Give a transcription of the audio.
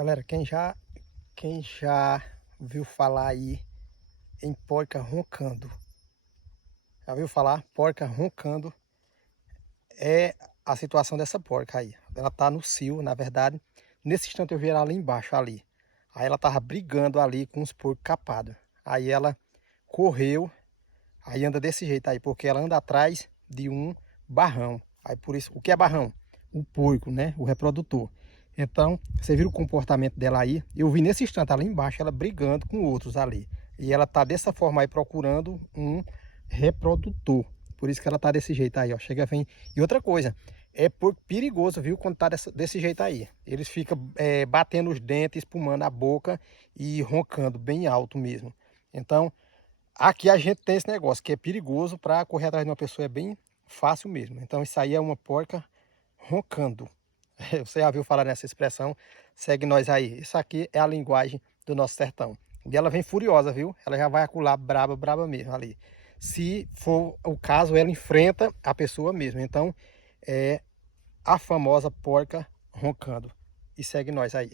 Galera, quem já viu falar aí em porca roncando? Já viu falar? Porca roncando é a situação dessa porca aí. Ela tá no cio, na verdade. Nesse instante eu vi ela ali embaixo, ali. Aí ela tava brigando ali com os porcos capados. Aí ela correu, aí anda desse jeito aí, porque ela anda atrás de um barrão. Aí por isso, o que é barrão? O porco, né? O reprodutor. Então, você viu o comportamento dela aí? Eu vi nesse instante ali embaixo, ela brigando com outros ali. E ela tá dessa forma aí procurando um reprodutor. Por isso que ela tá desse jeito aí, ó. Chega, vem. E outra coisa, é porco perigoso, viu? Quando tá desse jeito aí. Eles ficam batendo os dentes, espumando a boca e roncando bem alto mesmo. Então, aqui a gente tem esse negócio que é perigoso, para correr atrás de uma pessoa é bem fácil mesmo. Então isso aí é uma porca roncando. Você já viu falar nessa expressão? Segue nós aí. Isso aqui é a linguagem do nosso sertão. E ela vem furiosa, viu? Ela já vai acular braba, braba mesmo ali. Se for o caso, ela enfrenta a pessoa mesmo. Então é a famosa porca roncando. E segue nós aí.